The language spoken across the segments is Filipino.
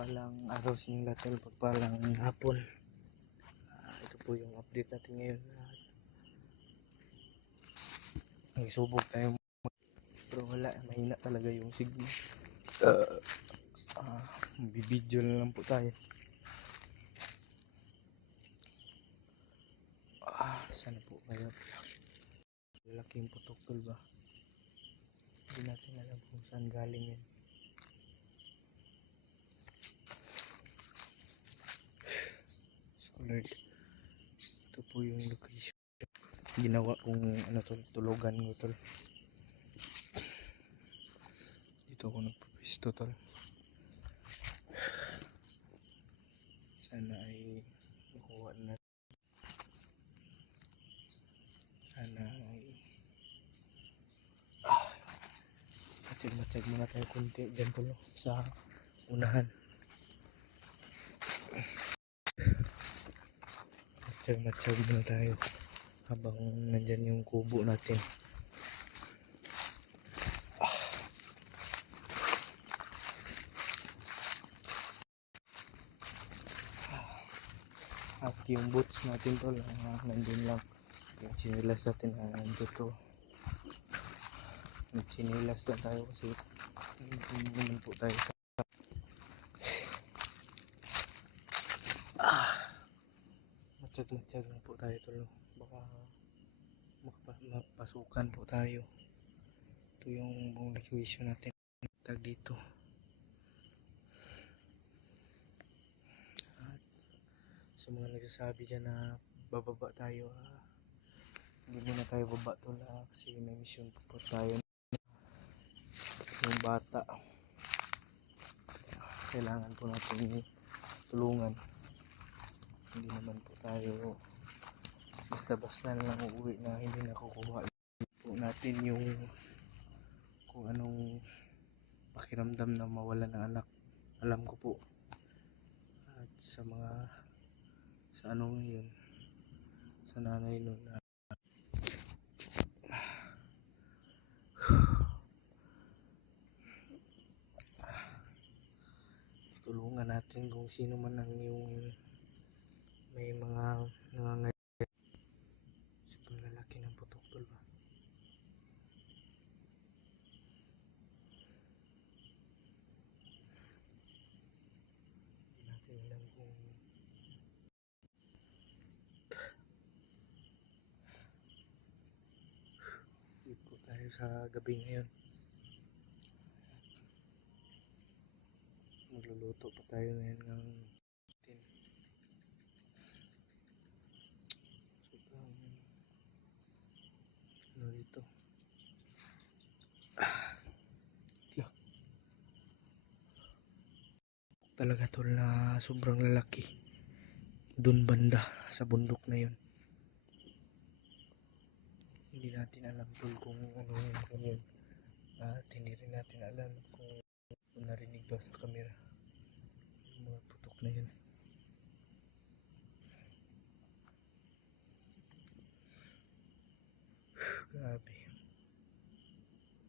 Pagpalang araw sa inyo lahat, pagpalang hapon. Ito po yung update natin ngayon. Nagsubok tayo pero wala, mahina talaga yung signal. Bibidyo na lang po tayo. Sana po kaya laking putok ba? Hindi natin alam kung saan galing yun. Lord, ito po yung location. Ginawa kong tulugan ko tol. Dito ako nagpapisto tol. Sana ay makuha na. Sana ay matsyag muna tayo kunti dyan tol sa unahan. Matsyag muna tayo habang nandyan yung kubo natin. At yung boots natin tol, nandun lang. Yung sinilas natin nandito. Nagsinilas lang tayo kasi hindi po tayo matsyag lang po tayo tol. Baka mapasukan po tayo. Ito yung buong location natin tag dito. At sa mga nagsasabi dyan na bababa tayo, hindi muna tayo baba tol, kasi may mission po tayo. Yung bata kailangan po natin tulungan. Hindi naman po tayo basta-basta lang uuwi na hindi nakukuha po natin yung kung anong pakiramdam na mawala ng anak. Alam ko po. At sa mga sa anong yun, sa nanay nun, tulungan natin kung sino man ang yung may mga nangangailangan. Sobrang lalaki ng putok tol ba? Hindi natin alam kung dito tayo sa gabi ngayon. Magluluto pa tayo ngayon ng sobrang dito talaga tol na sobrang lalaki dun banda sa bundok na yun. Hindi natin alam tol kung ano yun, at hindi rin natin alam kung narinig ba sa camera yung mga putok na yun. Grabe,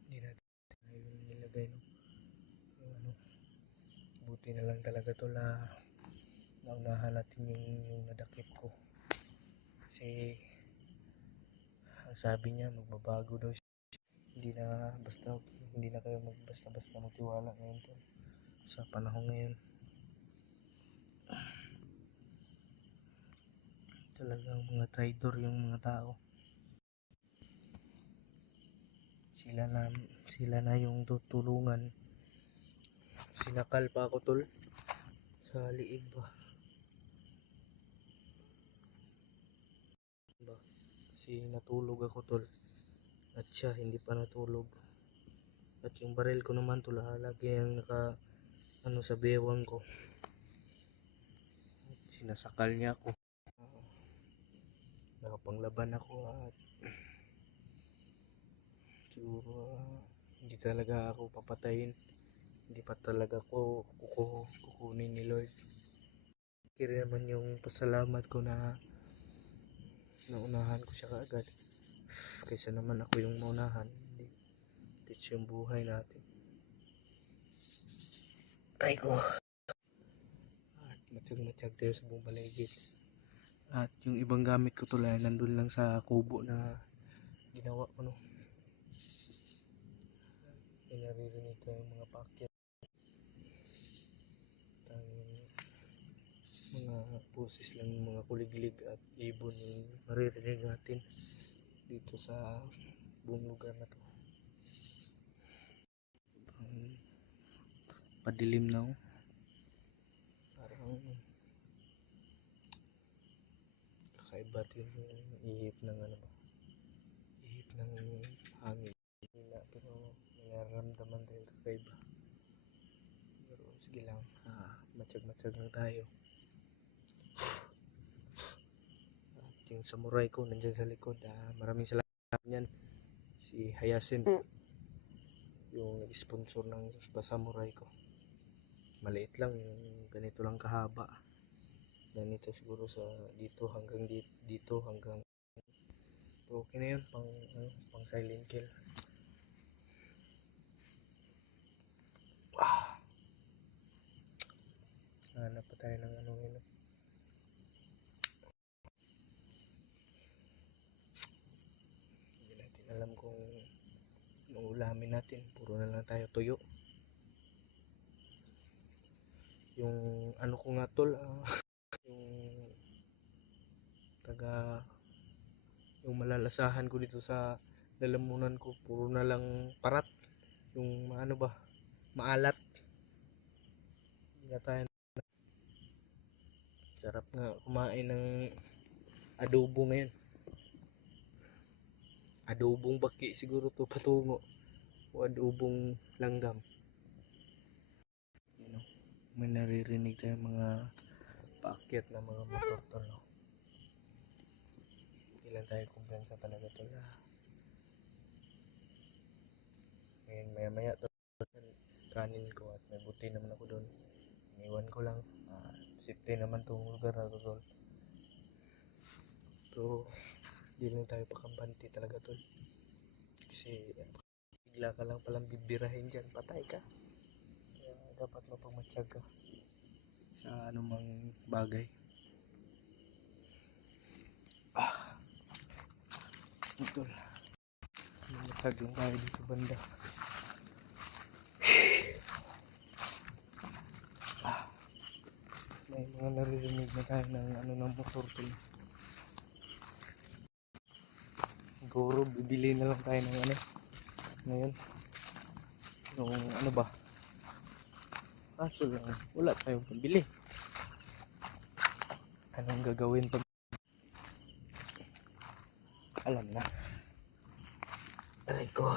hindi natin ayun nilagay no? Buti na lang talaga to na naunahan natin yung nadakip ko, kasi ang sabi niya magbabago daw siya. Hindi na kayo basta magtiwala ngayon to sa panahon ngayon. Talagang mga traitor yung mga tao. Sila na yung tutulungan. Sinakal pa ako tol sa liig ba, kasi natulog ako tol at siya hindi pa natulog. At yung baril ko naman tol, lagi ang naka sa bewang ko. At sinasakal niya ako. Nakapanglaban ako at siguro hindi talaga ako papatayin. Hindi pa talaga ako kukunin ni Lord. Kaya naman yung pasalamat ko na naunahan ko siya kaagad, kaysa naman ako yung maunahan. Hindi yung buhay natin. Ay ko. matsyag-matsyag tayo sa buong paligid. At yung ibang gamit ko tol ay nandun lang sa kubo na ginawa ko, no. May naririnig tayo yung mga paakyat. Mga pusis lang, mga kuliglig at ibon yung maririnig natin dito sa buong lugar na to. Padilim na, oh. Parang kakaiba din yung ihip ng ano ba, ihip ng hangin. Pero may nararamdaman tayo kakaiba. Pero sige lang, matsyag-matsyag lang tayo. At yung samurai ko nandyan sa likod, maraming salamat yan, si Hyacinth, yung sponsor ng pasamurai ko. Maliit lang, yung ganito lang kahaba. Ganito siguro sa dito hanggang dito hanggang, so okay na yun, pang silent kill. Hanap pa tayo ng ano yun. Hindi natin alam kung anong ulamin natin, puro na lang tayo tuyo. Yung ano ko nga tol, yung yung malalasahan ko dito sa lalamunan ko, puro na lang parat. Yung ano ba, maalat. Hindi na tayo. Sarap nga kumain ng adobo ngayon. Adobong baki siguro to patungo, o adobong langgam. You know, may naririnig tayo mga paakyat na mga motor tol, no? Ilan tayo kumpiyansa talaga tol. Ngayon maya maya tol, kanin ko at may buti naman ako doon. Iniwan ko lang. Safety naman tong lugar na to tol. So di lang tayo pakampante talaga tol. Kasi bigla ka lang palang bibirahin dyan, patay ka. Kaya dapat mapagmatsyag ka sa anumang bagay. Tol, matsyag lang tayo dito banda. May mga naririnig na tayo ng ano ng motor tol. Siguro bibili na lang tayo ng ano ngayon, yung ano ba, kaso lang wala tayong pambili. Anong gagawin pag alam na, aray ko.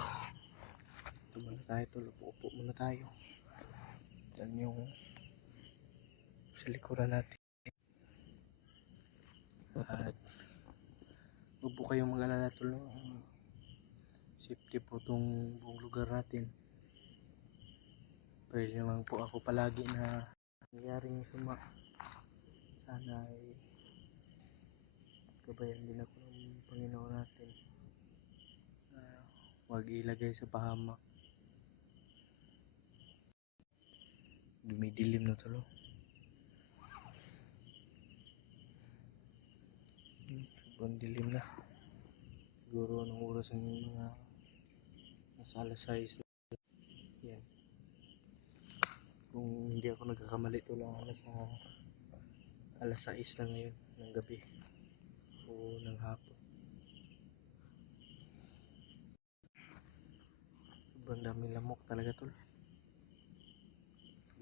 Ito muna tayo tol, upo muna tayo dyan yung sa likuran natin. At huwag po kayong mag-alala tol, no? Safety po itong buong lugar natin. Pwede naman po ako palagi na nangyaring suma. Sana ay gabayan din ako ng Panginoon natin. Huwag ilagay sa pahamak. Dumidilim na tol. Sobrang dilim na. Siguro anong oras ang mga nasa alas 6 na. Yan. Kung hindi ako nagkakamali ito lang alas 6 na ngayon ng gabi o ng hapon. Sobrang daming lamok talaga tol.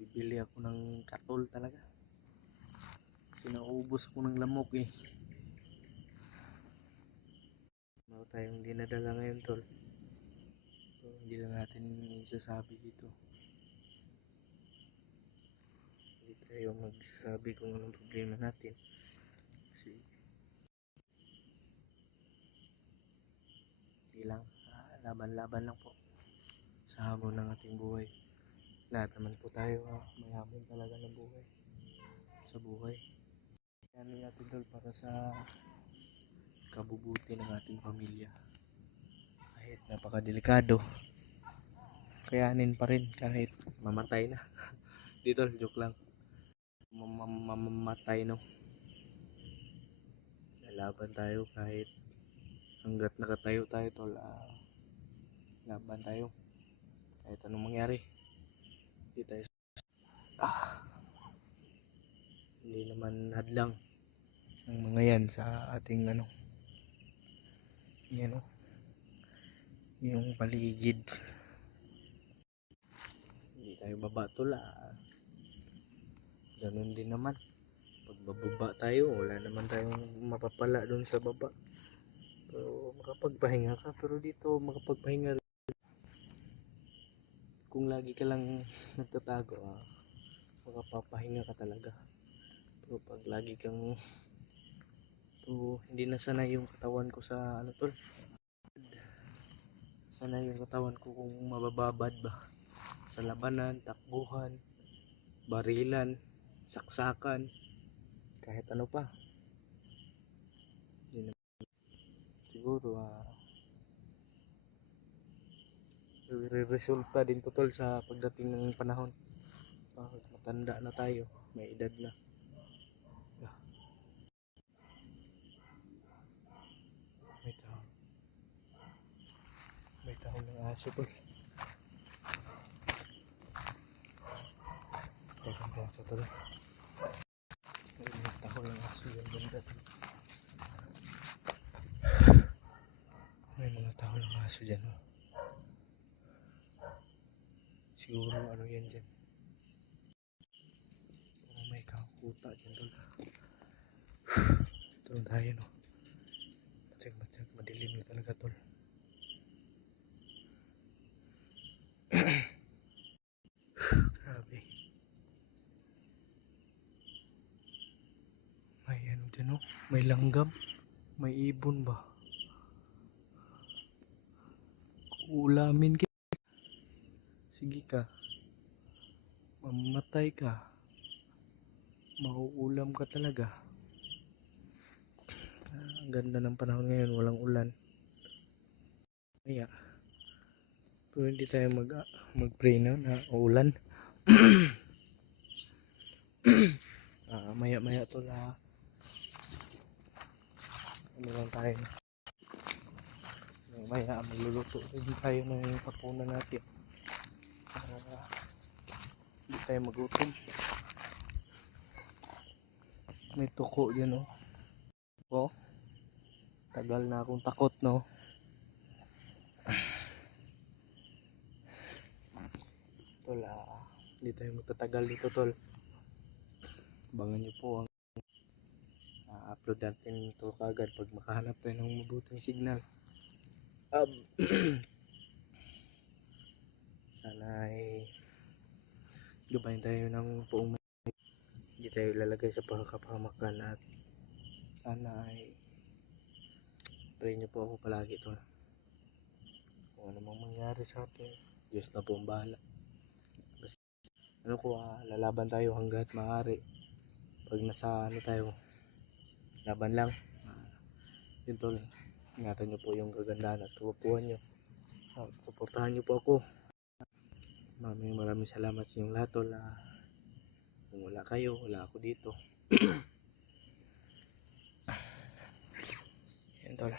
Bibili ako ng katol talaga. Kasi naubos ako ng lamok eh. Meron tayong dinadala ngayon tol. So, hindi lang natin isasabi dito. Hindi tayo magsasabi kung anong problema natin. Kasi hindi lang, laban-laban lang po sa hamon ng ating buhay. Lahat naman po tayo may hamon talaga ng buhay. Sa buhay. Yan natin tol para sa kabubuti ng ating pamilya. Kahit napakadelikado, kayanin pa rin kahit mamatay na. Dito, joke lang. mamamatay, no? Lalaban tayo kahit hanggat nakatayo tayo, tol. Laban tayo kahit anong mangyari. Hindi tayo hindi naman hadlang ang mga yan sa ating yan, no? Yung paligid. Hindi tayo baba, tol. Ganun din naman. Pag bababa tayo, wala naman tayong mapapala doon sa baba. Pero makapagpahinga ka. Pero dito makapagpahinga kung lagi ka lang nagtatago, makapapahinga ka talaga. Pero pag lagi kang hindi na sanay yung katawan ko sa tol. Sanay yung katawan ko kung mabababad ba sa labanan, takbuhan, barilan, saksakan, kahit ano pa. Siguro resulta din to, tol, sa pagdating ng panahon. Pag matanda na tayo, may edad na. May tahol ng aso, tol. Teka, piyansa, tol. May tahol ng aso yan banda, tol. May mga tahol ng aso dyan, oh. Siguro yan dyan. Parang may kakuta dyan, tol. Tulong tayo, no? Matsyag, madilim na talaga, tol. Grabe. May dyan, oh. May langgam. May ibon ba? Ulamin ka. Sige ka. Mamatay ka. Mauulam ka talaga. Ang ganda ng panahon ngayon, walang ulan. Kaya pero hindi tayo mag-pray na uulan. Maya to lang tayo. Maya magluluto rin tayo ng hapunan natin. Hindi tayo magutom. May tuko dyan, oh. Oh, tagal na akong takot, no? Tol, hindi tayo magtatagal dito, tol. Abangan nyo po ang upload natin ito kagad pag makahanap tayo ng mabuting signal. Sana ay gabayan tayo ng buong hindi tayo lalagay sa kapahamakan at sana ay pray nyo po ako palagi, tol. Kung ano mang mangyari sa atin, Diyos na po ang bahala. Lalaban tayo hanggat maaari. Pag nasa tayo, laban lang. Yun, tol, ingatan nyo po yung kagandahan at kagupuhan nyo. Suportahan nyo po ako. Maraming salamat sa inyong lahat, tol. Kung wala kayo, wala ako dito. Yan, tol.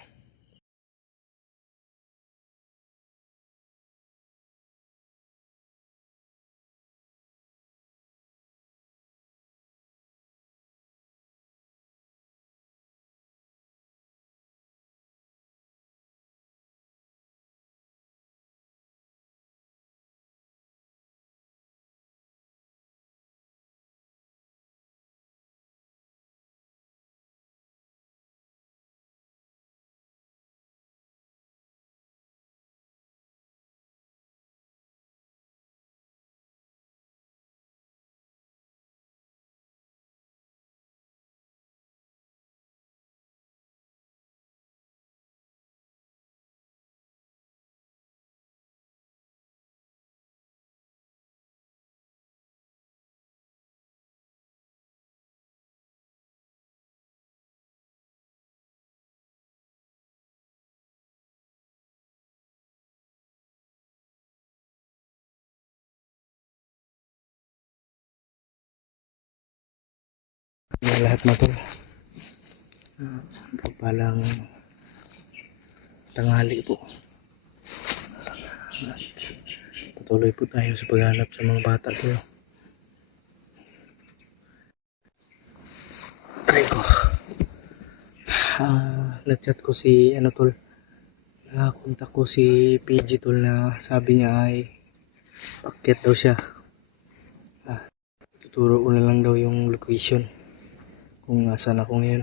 Mga lahat matol. Pagpalang tanghali po. Patuloy po tayo sa paghanap sa mga bata dito. Try ko. Na-chat ko si ano tol. Nakakontak ko si PG tol na sabi niya ay paket daw siya. Tuturo ko na lang daw yung location kung nasaan ako ngayon.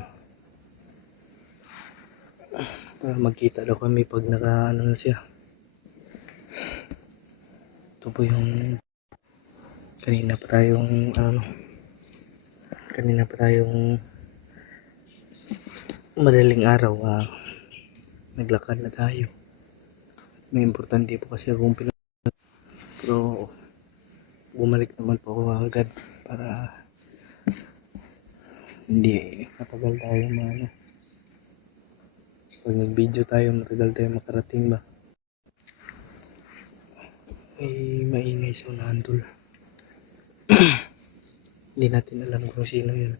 Para magkita daw kami pag naka ano na siya. Ito po yung kanina pa tayong madaling araw naglakad na tayo. May importante po kasi akong pero bumalik naman po ako agad para hindi matagal tayo pag nag-video tayo matagal tayo makarating ba. May maingay sa unahan tol. Hindi natin alam kung sino yun.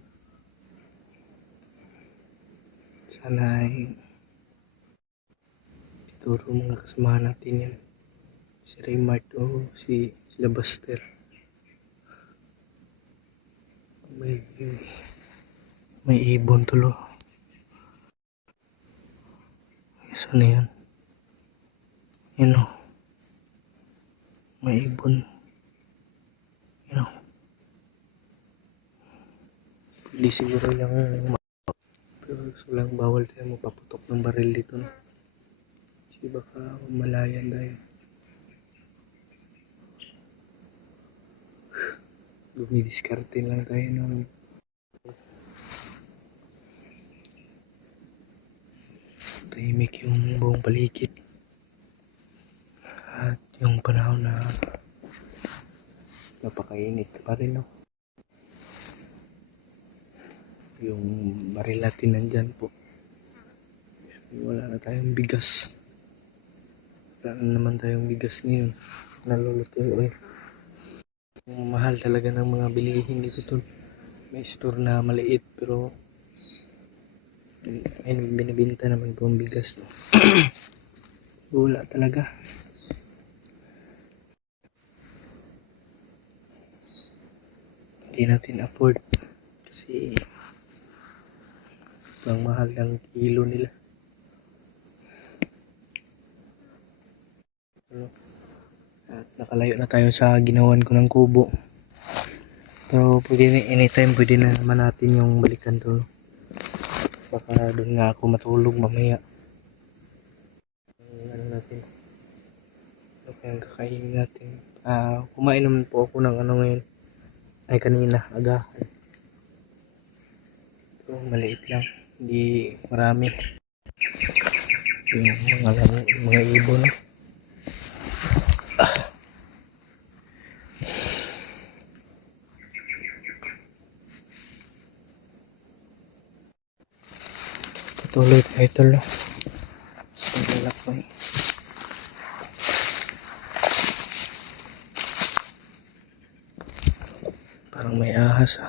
Sana ay turo mga kasamahan natin yan. Si Raymart o sila Buster. May ibon tulo. Saan yan? Yan o. May ibon. Yan o. Pwede siguro lang pero gusto lang bawal tayo mapaputok ng baril dito no? Kasi baka malayan tayo. Dumidiskarte lang tayo ng tahimik yung buong paligid at yung panahon na napakainit pa rin no? Yung baril natin nandyan po. Wala na tayong bigas. Wala na naman tayong bigas ngayon. Nalulutuin. Mahal talaga ng mga bilihin dito tol. May store na maliit pero ay binibenta naman po ang bigas no? Wala talaga. Hindi natin afford kasi ang mahal ng kilo nila. At nakalayo na tayo sa ginawan ko ng kubo. Pero pwede anytime pwede na naman natin yung balikan to. Baka doon nga ako matulog mamaya. Ano natin? Ano kayang kakainin natin? Kumain naman po ako ng ano ngayon. Ay kanina, agahan. Pero maliit lang. Hindi marami. Yung mga ibon. Patuloy tayo tol. Paglalak pa eh. Parang may ahas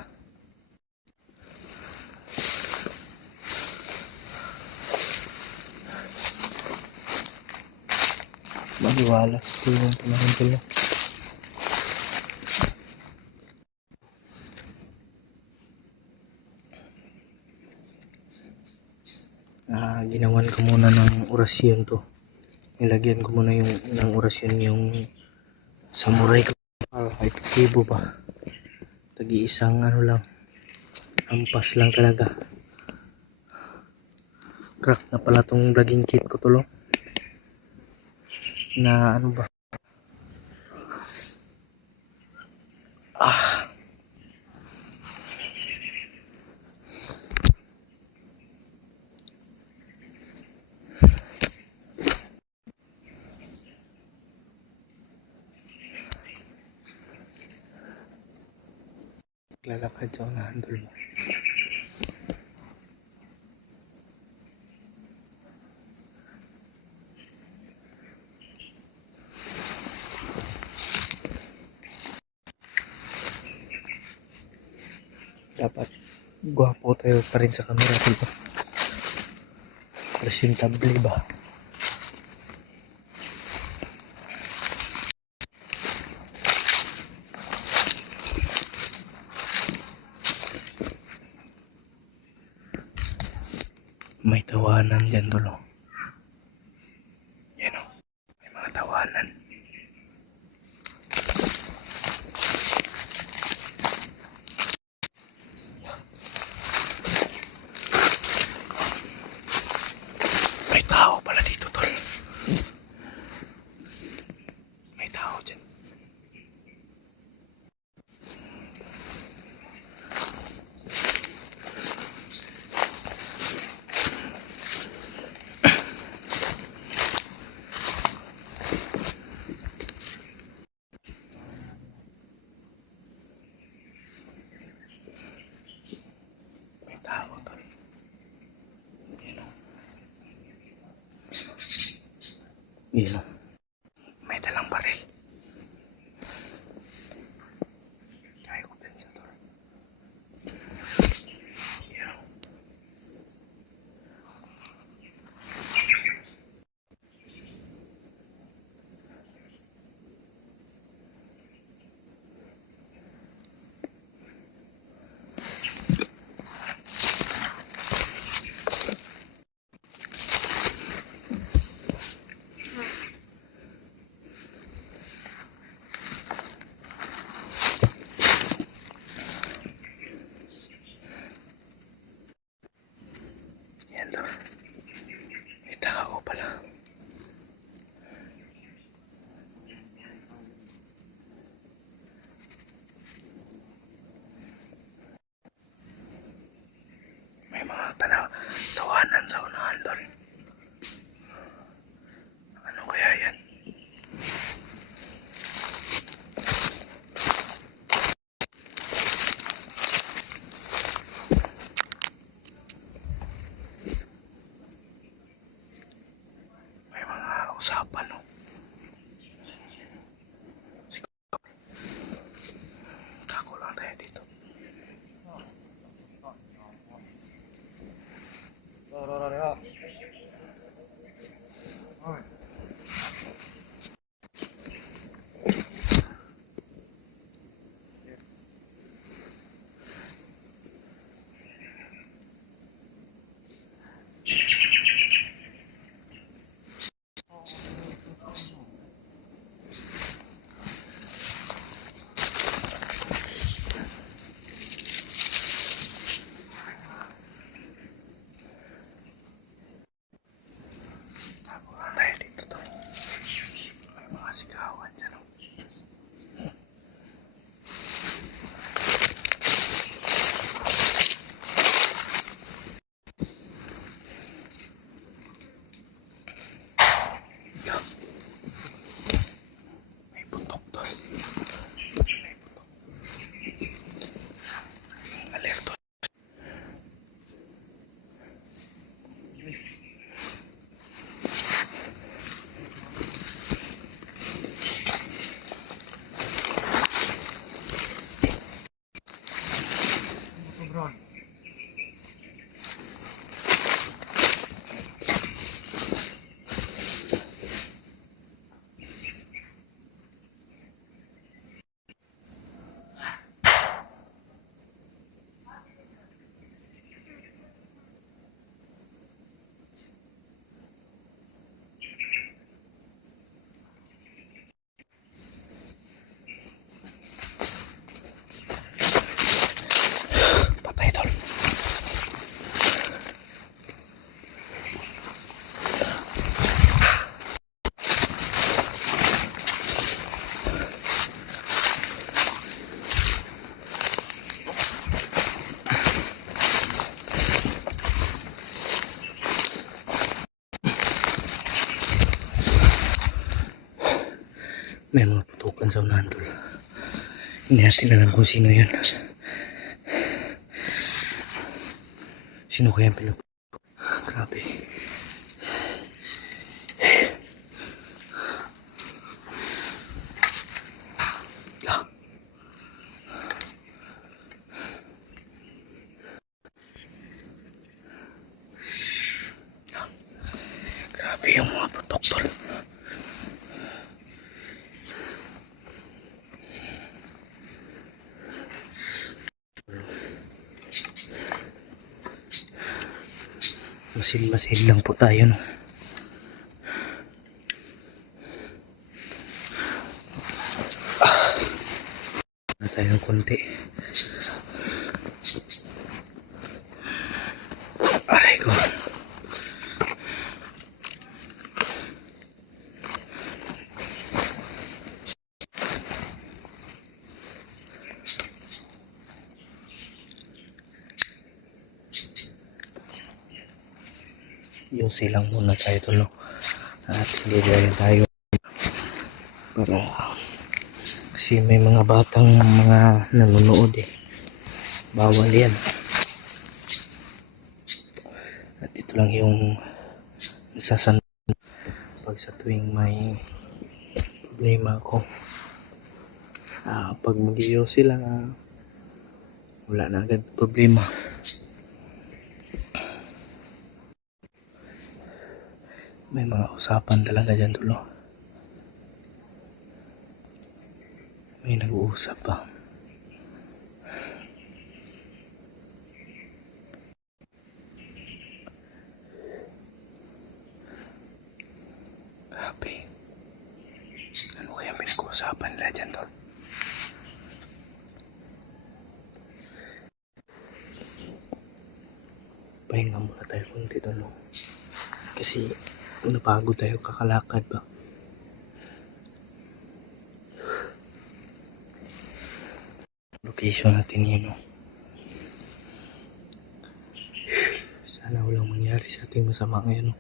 Maliwalas po yung panahon tol. Ginawan ko muna ng orasyon to. Nilagyan ko muna ng orasyon yung samurai ko. Epektibo ba? Tagi-isang ano lang. Ampas lang talaga. Crack na pala tong vlogging kit ko tulo. Na ano ba? Lalakad sa unahan tulo. Dapat gwapo tayo pa rin sa camera, diba? Presentable ba? May tawanan dyan, tulo. Yan o. May mga tawanan. May tao pala dito, tol. May tao dyan. May tao, tol. Yan o. Yan o. May dalang baril. Kaya ko pensa, tol. Yan o. Yan, tol. May tao pala. May mga tawanan sa unahan, tol. Ano kaya yan? May mga usapan, no? Tako lang tayo dito. Tako lang tayo dito, tol. May mga sigawan dyan, no? May putok, tol. May putok. Alerto. Patay, tol. May mga putukan sa unahan, tol. Hindi natin alam kung sino yan. Sino kaya ang pinuputok? Grabe. Masin-masin lang po tayo, no? Na tayo ng konti. Aray ko. Yosi lang muna tayo to, no? At hindi rin tayo para kasi may mga batang mga nanonood eh. Bawal yan. At ito lang yung nasasandan pag sa tuwing may problema ako. Pag mag-iyo sila, wala na agad problema. May mga usapan talaga dyan tulo. May nag-uusap pa. Grabe. Ano kaya pinag-uusapan nila dyan tol? Pahinga muna tayo kunti tol, no? Kasi napagod tayo kakalakad ba. Location natin yun, no? Sana walang mangyari sa ating masama ngayon, no?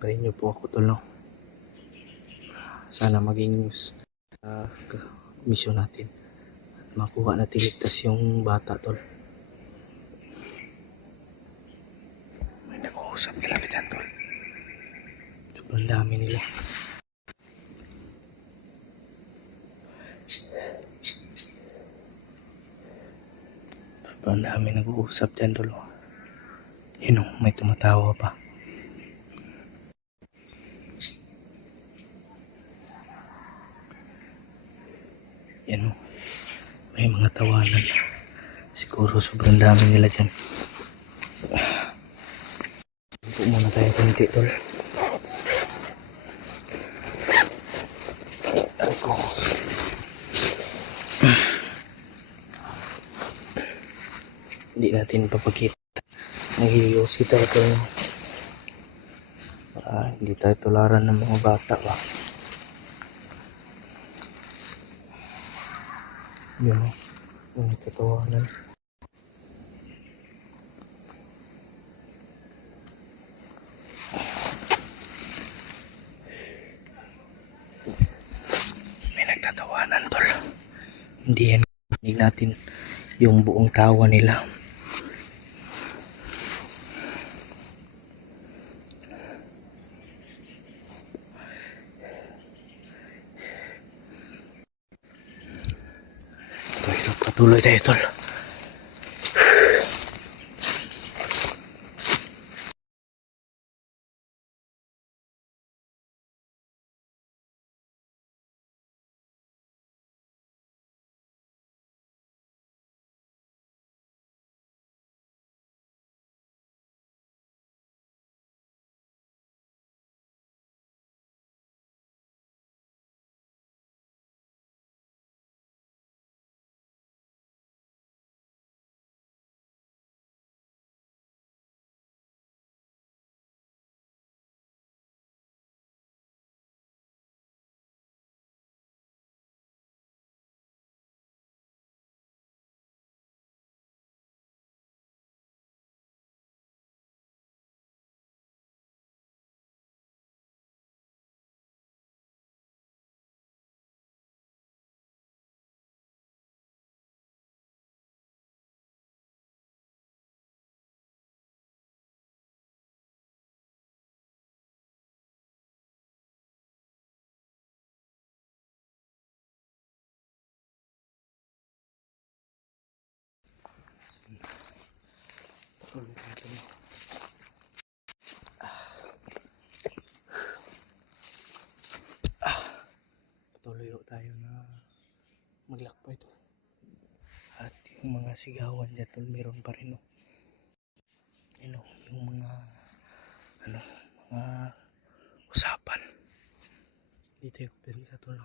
Pahin niyo po ako tol, no? Sana maging mission natin at makuha natin ligtas yung bata tol. May nag-uusap talaga dyan tol. Sobrang dami nila. Sobrang dami nag-uusap dyan tol. Yun o, may tumatawa pa. Yan o, may mga tawanan. Siguro sobrang dami nila dyan. Upo muna tayo kunti tol. Ako. Hindi natin papakita. Nag-iossi tayo tol. Hindi tayo tularan ng mga bata ba. Yun o, yung nagtatawanan. May nagtatawanan tol. Hindi natin yung buong tawa nila. Patuloy tayo tol. Patuloy tayo na maglakbay ito. At yung mga sigawan dyan tol, meron pa rin o. Yun o. yung mga ano, mga usapan. Hindi tayo kumpiyansa tol.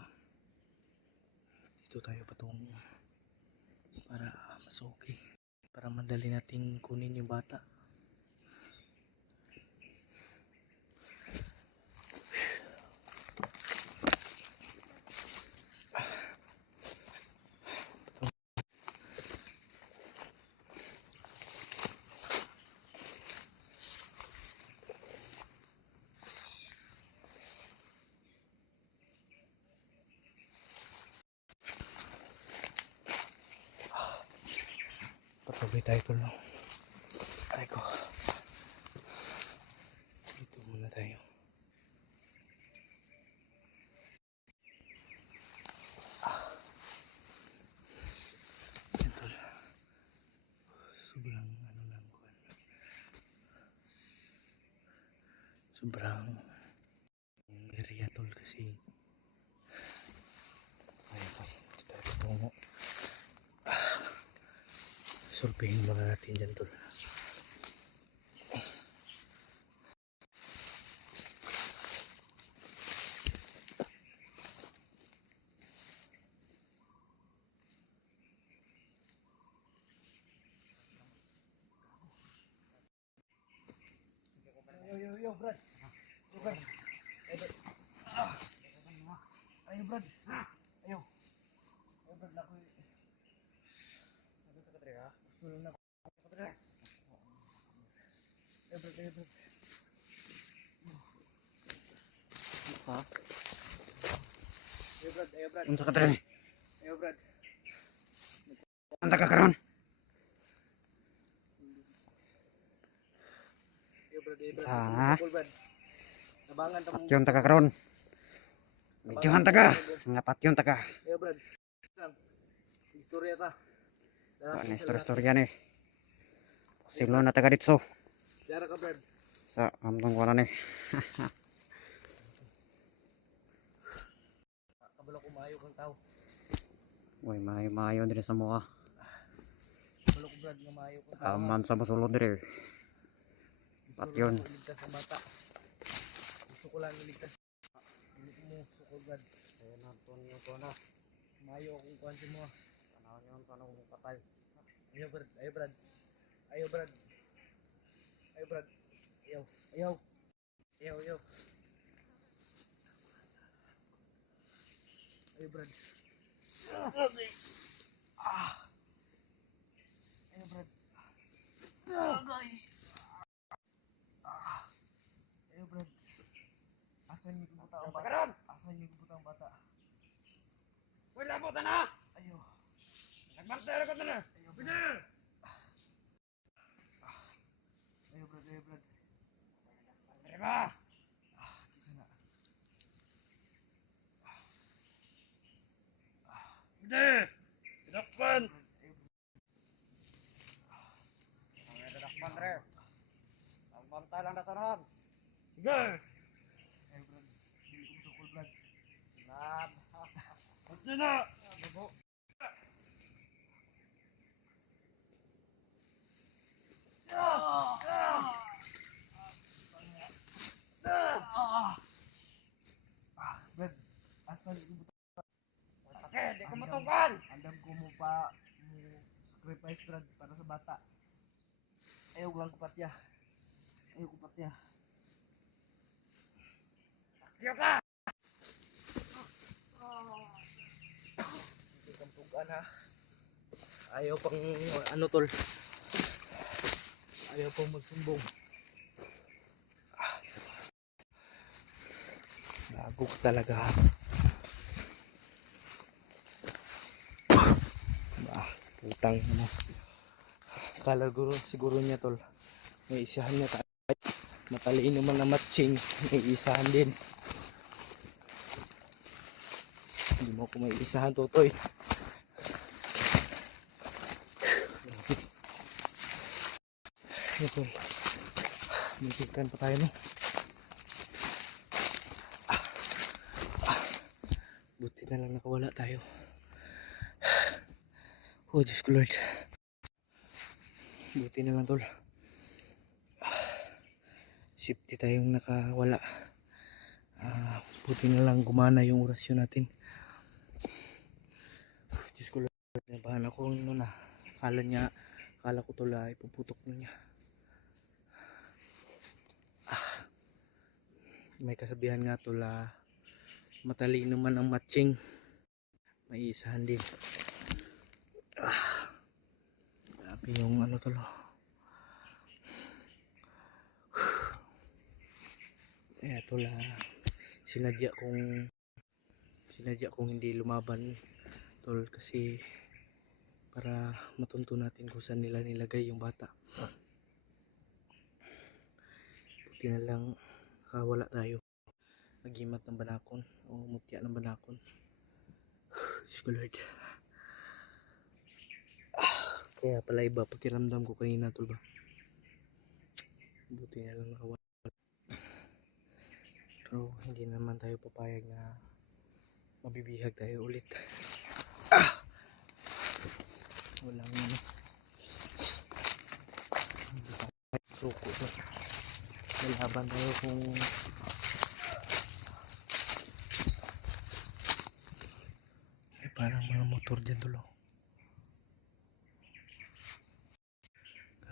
Dito tayo patungo para mas okay, para madali nating kunin yung bata. Patuloy tayo tol. Ay ko. Dito muna tayo. Yan tol. Sobrang ano lang ko. Sobrang area tol kasi. Ay ko. Dito tayo patungo. Sulpihin muna natin dyan tol. Yo, Brad. Yo, Brad. Ayo, Brad. Ayo. Ayo, Brad. Ako. Ano sa katre, ha? Gusto na ako. Katre. Ayo, Brad. Ayo, Brad. Ha? Ayo, Brad. Ayo, Brad. Ano sa katre? Ayo, Brad. Anta ka karon? Ayo, Brad. Ayo, Brad. Sa? Cool, Brad. Nabangan ta mo. Patyon ta ka karon. Medyohan ta ka. Nga patyon ta ka. Ayo, Brad. Istorya ta. Ano istorya ni? Silo na ta ka ditso. Dara ka, Brad. Sa amtong ko na ni. Kabalo ko maayo kang tao. Uy, mayo dire sa mga. Kabalo ko, Brad, nga maayo kang tao. Aman sa masulod dire. Patyon. Gusto ko lang iligtas ang bata. Gusto ko lang iligtas. Hindi mo suko, Brad. Ayun na, tunyo ko na. Maayo akong kwansi mo. Panahon yun, panahon mo patay. Ayaw, Brad. Ayaw, Brad. Ayaw, Brad. Ayaw, Brad. Ayaw. Ayaw. Ayaw, ayaw. Ayaw, Brad. Okay. Ayaw, Brad. Okay. Ayaw, Brad. Asan niyo kubuta ang bata? Asan niyo kubuta ang bata? Wala po ta na! Ayaw. Nagmantera ko ta na! Ayaw, Brad. Ayaw, Brad. Ayaw, Brad. Dire ba? Kisa na. Hindi! Tinakpan! Ayaw, Ang tinakpan dire. Nagmantay lang na sanahan. Brad. Sige! Ayaw, Brad. Hindi ko masukol, Brad. Nad! Patyo na! Babo. Brad, asan yung buta? Okay, di ko matungkan! Andam ko mo pa mo sacrifice, Brad, para sa bata. Ayaw lang kupatya. Ayaw kupatya. Tiyo ka! Hindi kang tugan, ha. Ayaw pang ano tol. Ayaw pang magsumbong. Gago ka talaga, ha. Putang mo. Akala siguro niya tol. May isahan niya tayo. Matalino man na matching. May isahan din. Hindi mo ko may isahan totoy. Ito. May chicken pa tayo, no? Buti na lang nakawala tayo. Oh, Diyos ko Lord. Buti na lang tol. safety tayong nakawala. Buti na lang gumana yung orasyon natin. Diyos ko, nabahan ako noon na. Akala ko tula ipuputok na niya. May kasabihan nga tula, matalino man ang matching, may isahan din. Grabe yung ano tolo. Kaya tula, sinadya kong hindi lumaban tol, kasi para matunto natin kung saan nila nilagay yung bata. Buti na lang wala tayo. Nagimat ng banakon o mutya ng banakon. Diyos ko Lord. Kaya pala iba pakiramdam ko kanina tol ba. Buti na lang nakawala. Pero hindi naman tayo papayag na mabibihag tayo ulit. Walang ano. Suko to. Lalaban tayo kung may parang mga motor dyan tulo.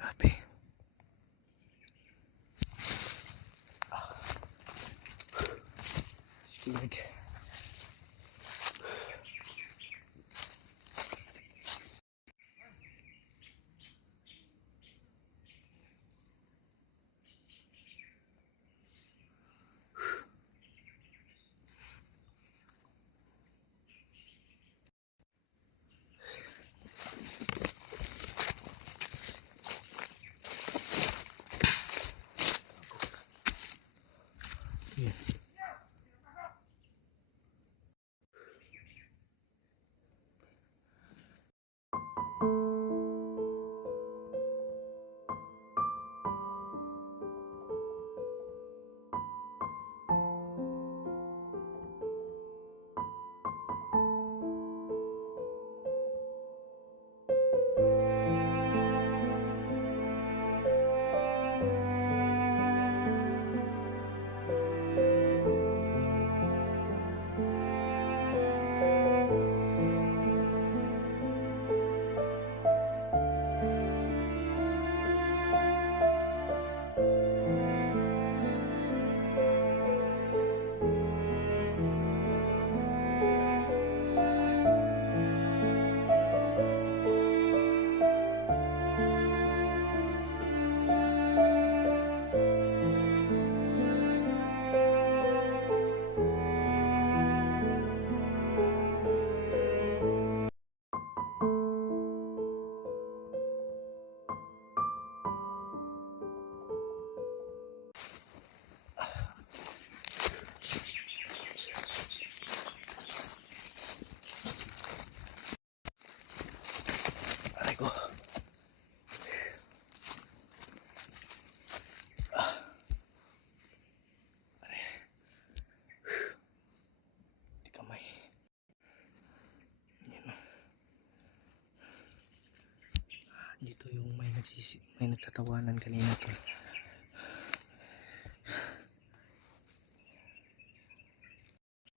Grabe. Lord. Yeah. Aray ko. Di kamay. Yan. Dito yung may nagtatawanan kanina to.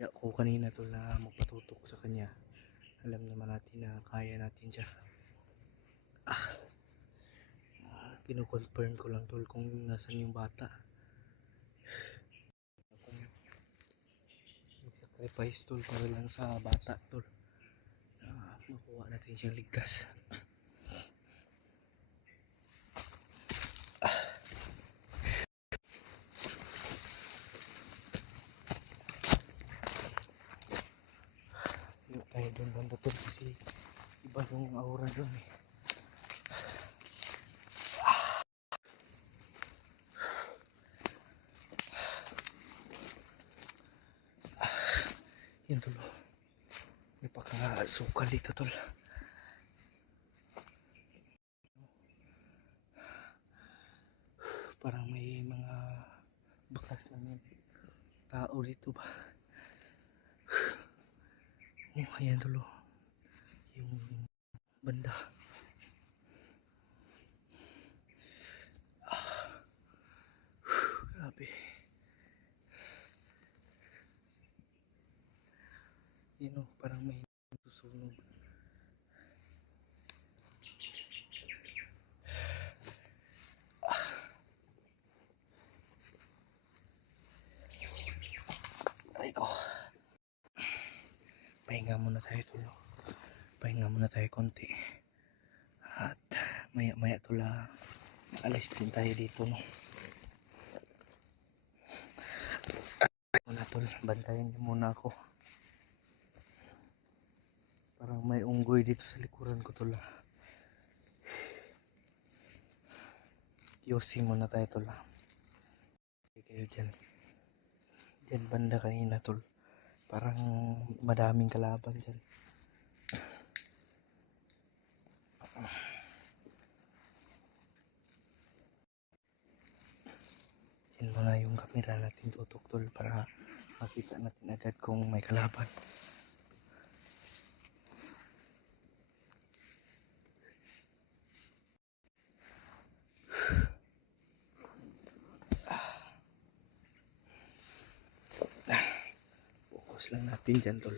Kaya ako kanina to na magpatutok sa kanya. Alam naman natin na kaya natin siya. Kino-confirm ko lang tol kung nasan yung bata. Kung mag-sacrifice tol para lang sa bata tol. Makuha natin siyang ligtas. Yung tayo doon banda tol kasi iba yung aura doon eh. Yan tol. May pakasukal dito tol. Parang may mga bakas ng tao dito ba. Ayan tol. Yung banda. Grabe. pahinga muna tayo tulo. Pahinga muna tayo konti. At maya maya tula alis din tayo dito, no. Muna tol, bantayan niyo muna ako. Parang may unggoy dito sa likuran ko tula. Yosi muna tayo tula. Kayo dyan. Dyan banda kanina tol. Parang madaming kalaban dyan. Yan muna yung kamera natin tutok tol para makita natin agad kung may kalaban. Focus lang natin dyan tol.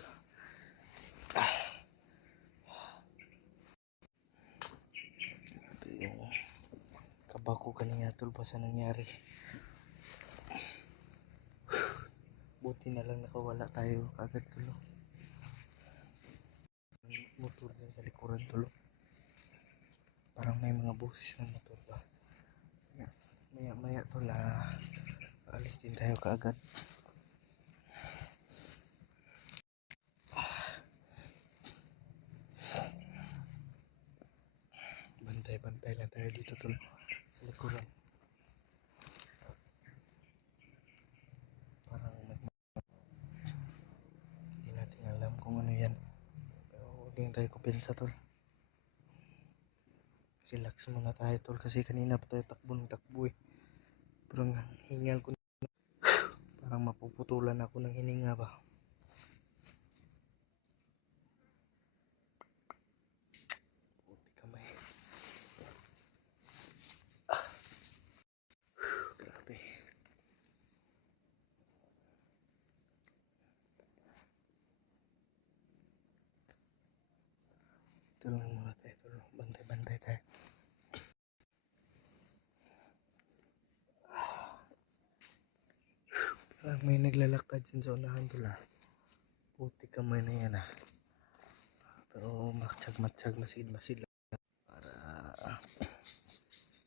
Yung kaba ko kanina tol pa sa nangyari. Buti na lang nakawala tayo kagad tulo. Motor din sa likuran tulo. Parang may mga boses ng motor ba. Maya maya tula alis din tayo kaagad. Bantay lang tayo dito tulo sa likuran. Parang hindi natin alam kung ano yan. Pero huwag din tayo kumpensa tol. Relax muna tayo tol kasi kanina pa tayo takbo ng takbo eh. Parang hingal ko. Parang mapuputulan ako ng hininga ba. Puti kamay. Grabe. Tulungan muna tayo tol. Bantay tayo. Parang may naglalakad dyan sa unahan tol ah. Puti kamay na yan ah. Pero matsyag masid lang. Para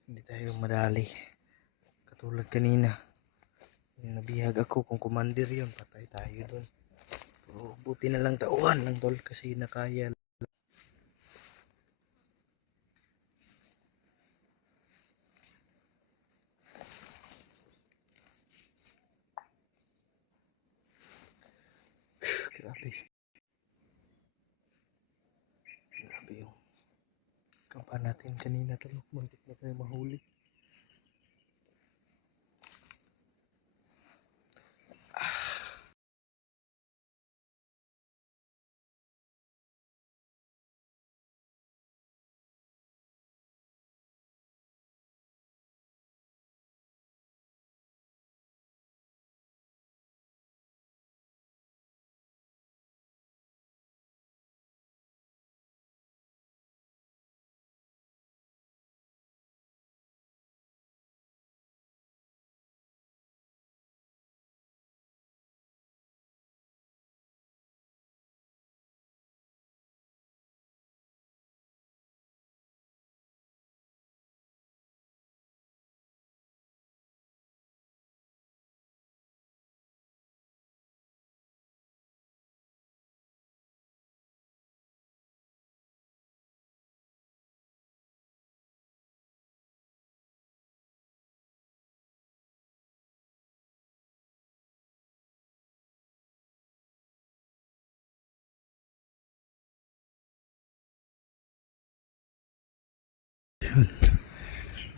hindi tayo madali. Katulad kanina. Nabihag ako kung commander yun. Patay tayo dun. Pero buti na lang tauhan lang tol kasi nakaya. Grabe. Grabe yung kampa natin kanina tol. Muntik na tayo mahuli.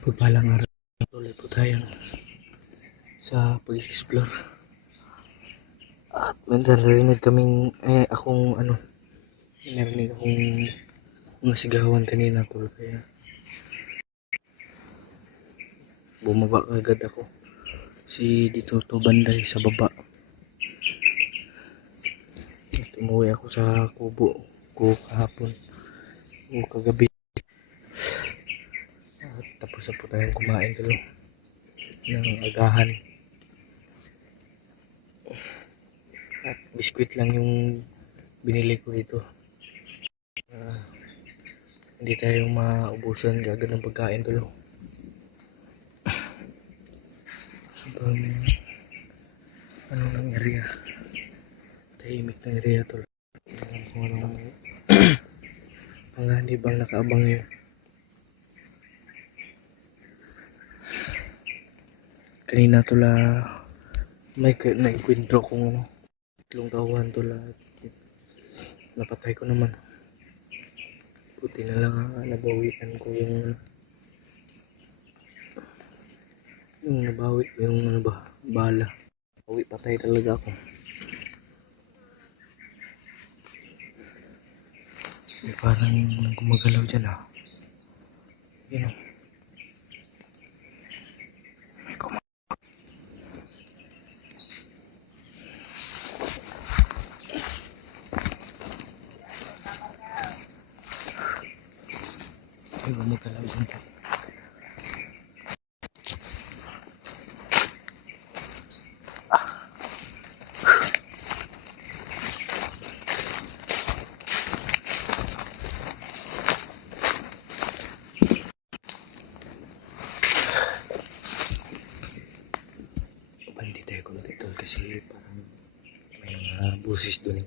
Pagpalang araw. Tuloy po tayo sa pag-explore. At may narinig kaming narinig akong mga sigawan kanina tol. Kaya bumaba agad ako. Si dito to banday sa baba. At umuwi ako sa kubo ko kahapon o kagabi. At tapos na po tayong kumain tulo ng agahan. At biskwit lang yung binili ko dito. Ah, hindi tayo maubusan agad ng pagkain tol. Sobrang ano ng area. Tahimik ng area tol. Alam kung anong panganib ang nakaabang yun. Kanina tol may naikwentro kong ano, tatlong tauhan tol napatay ko naman. Buti na lang nabawian ko yung nabawi ko yung ano ba, bala. Bawi patay talaga ako. May parang gumagalaw dyan Yun May gumagalaw dyan tol. Bandi tayo konti tol kasi parang may mga busis dun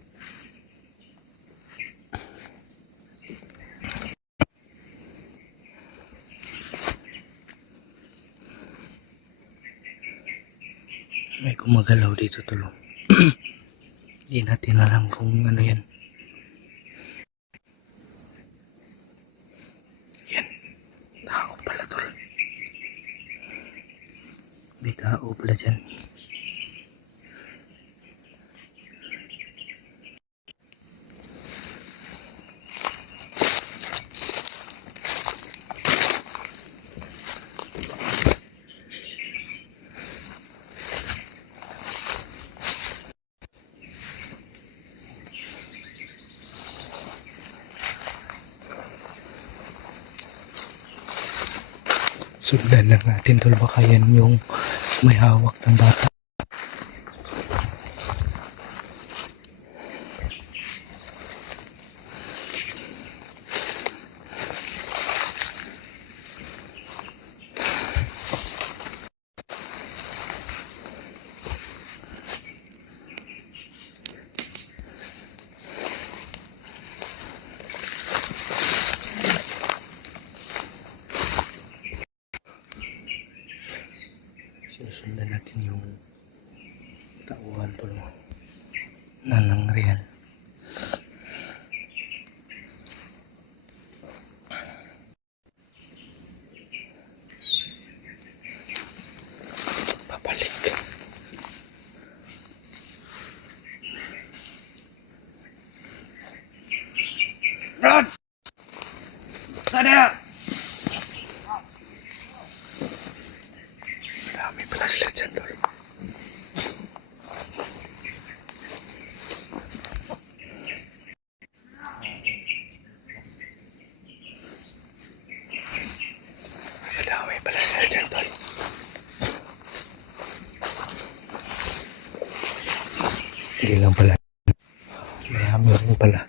May gumagalaw dito tol. Hindi natin alam kung ano yan. Yan. Tao pala tol. May tao pala dyan. Sundan lang natin tol, baka yan yung may hawak ng bata. Sinusundan natin yung tauhan tol mo. Nanang Rian. Papalik. Run! Sana! Dami pala sila dyan tol. Dami pala sila dyan tol. Hindi lang pala. Marami rin pala.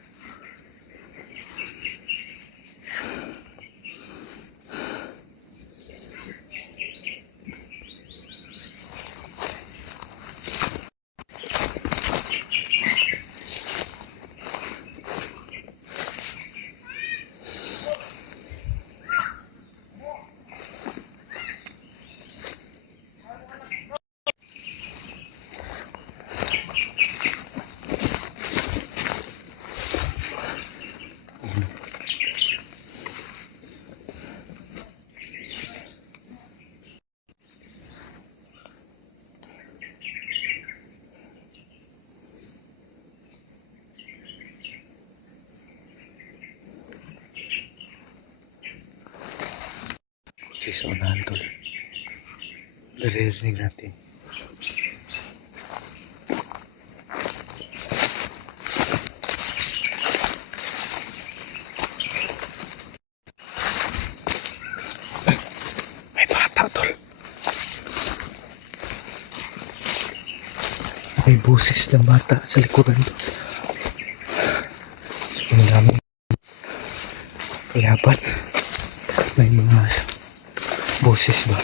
Kasi sa unahan tol. Naririnig natin. May bata tol. May busis ng bata sa likuran tol. yung namin kalaban. May mga boses ba?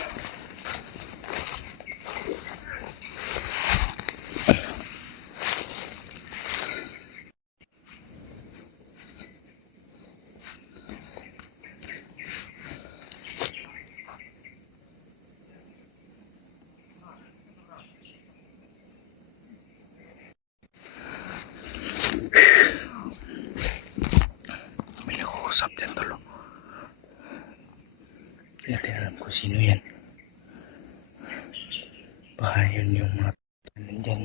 May nag-uusap dyan tolo. Hindi natin alam kung sino yan. Baka yun yung mga nandyan.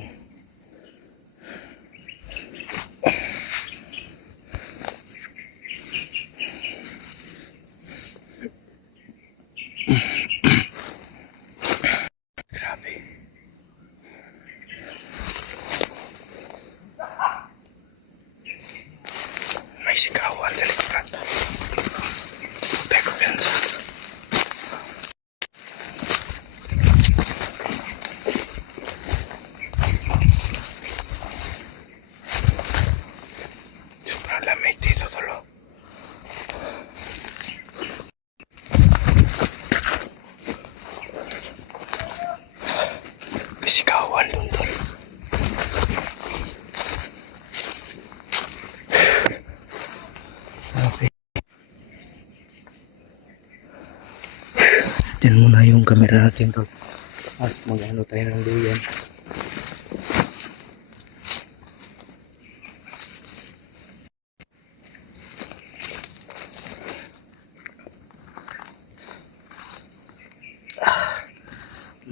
Grabe. May sigawan sa likuran. Putay ko pinsa. Sobrang lamig dito tolo. May sigawan dun tolo. Grabe. Diyan muna yung camera natin tol. At mag-ano tayo ng duyan.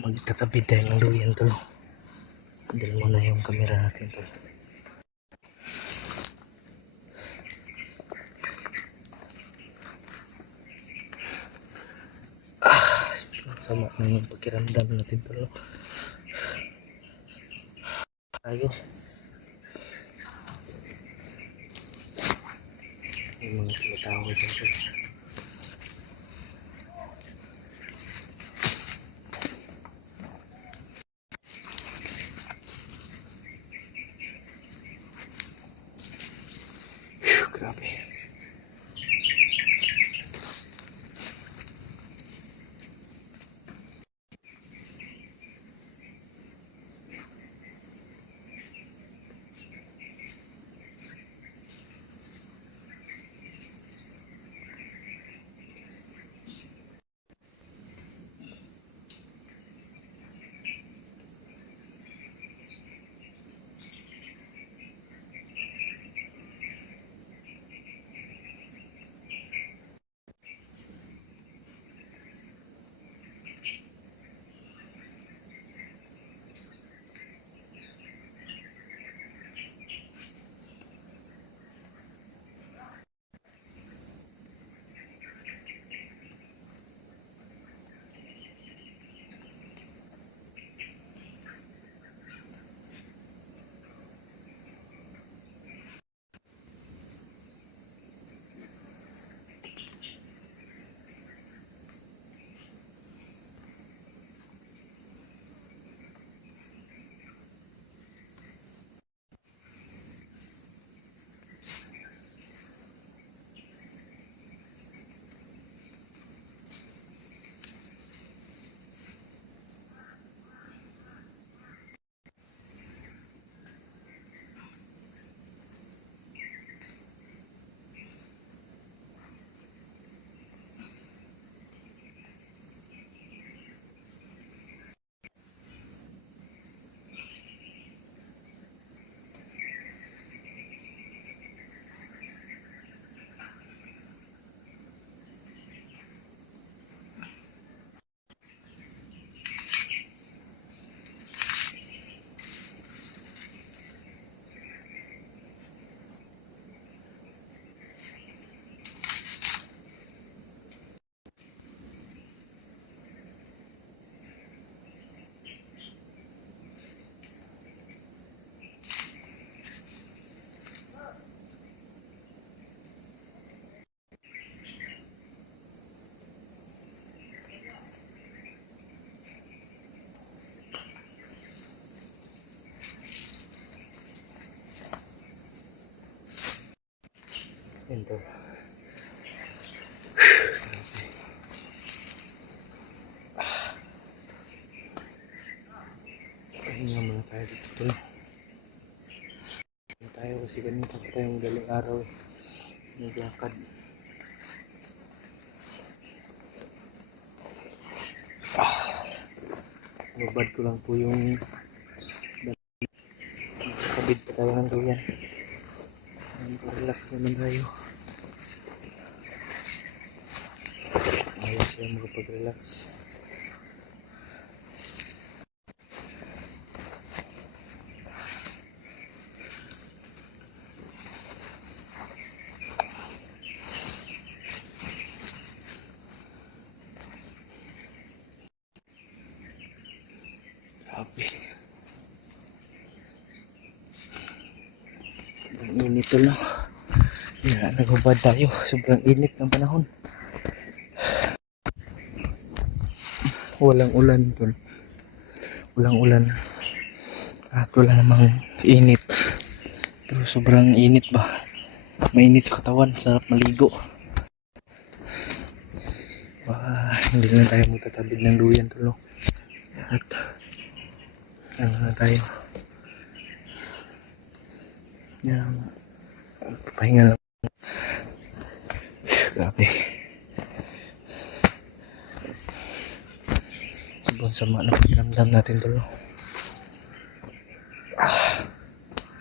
Magtatabi tayo ng duyan tol. Diyan muna yung camera natin tol. Sama na yung pakiramdam natin tol. Tayo. May mga tumatao dyan tol. Grabe. duyan to. Pahinga muna tayo dito tol. Pahinga tayo kasi ganito pa tayong daling araw eh. Naglakad. Nabad ko lang po yung kabid pa tayo ng duyan. Relax naman tayo. Ayos tayo makapag-relax. Grabe. Sobrang init tol no. Yan, naghubad tayo. Sobrang init ng panahon. Walang ulan tol. Walang ulan. At wala namang init. Pero sobrang init ba? Mainit sa katawan. Sarap maligo. Hindi na tayo magtatabid ng duyan tol no. At ano na tayo. Yan. Pahinga lang. Grabe. Sobrang sama na pakiramdam natin tol no.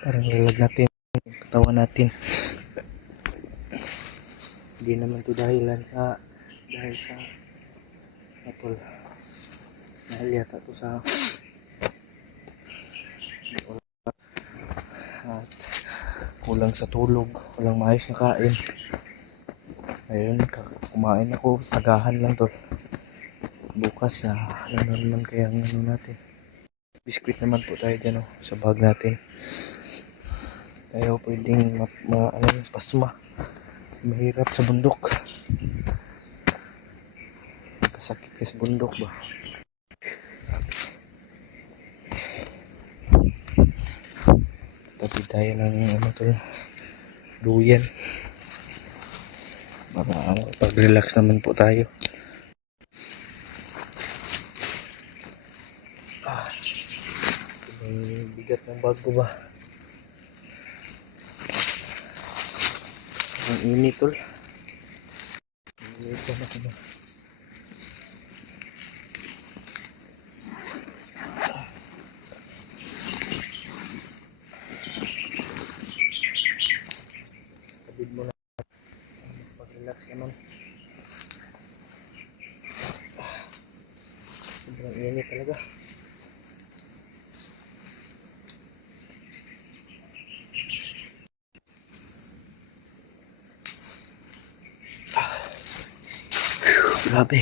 Parang lalag natin yung katawan natin. Hindi naman to dahil sa tol. Dahil yata to sa at kulang sa tulog, walang maayos na kain. Ayun, kumain ako, tagahan lang tol. Bukas ano naman kaya ang ano natin. Biskuit naman po tayo dyan sa bag natin. Pero pwedeng pasma. Mahirap sa bundok. Kasakit ka sa bundok ba? Tapi tayo ng duyan. Para pag-relax naman po tayo. Ang bigat ng bag ko ba? Ang init tol. Init na ako ba? Kabid mo na. Pag-relax naman. Sobrang init talaga. Grabe.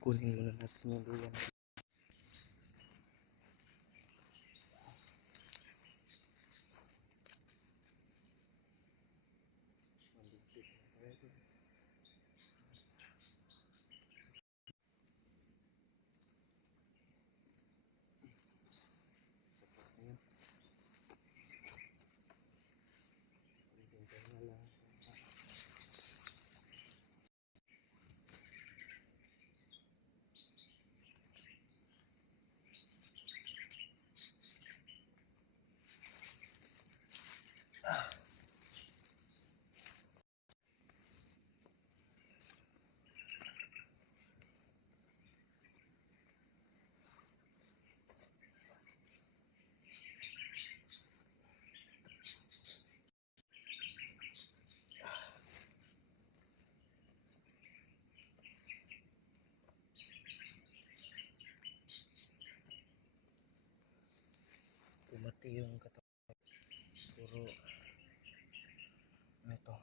Kunin muna natin yung duyan. Pumati yung katawan. Puro ano to,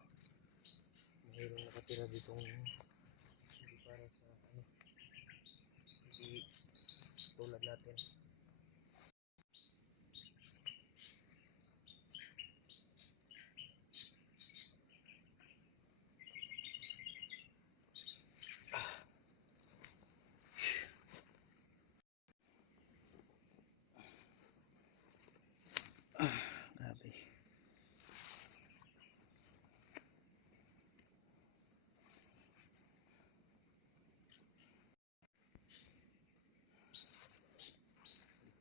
mayroong nakatira ditong hindi para sa ano, hindi tulad natin. Grabe.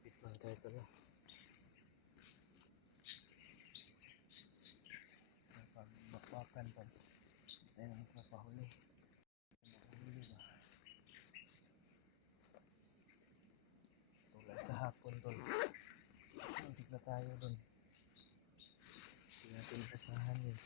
Lipit lang tayo pala. Bakbakan pa. Tayo ng papahuli. Nakahuli ba? Tulad kahapon tol. Muntik na tayo dun. Hindi natin kasahan yun.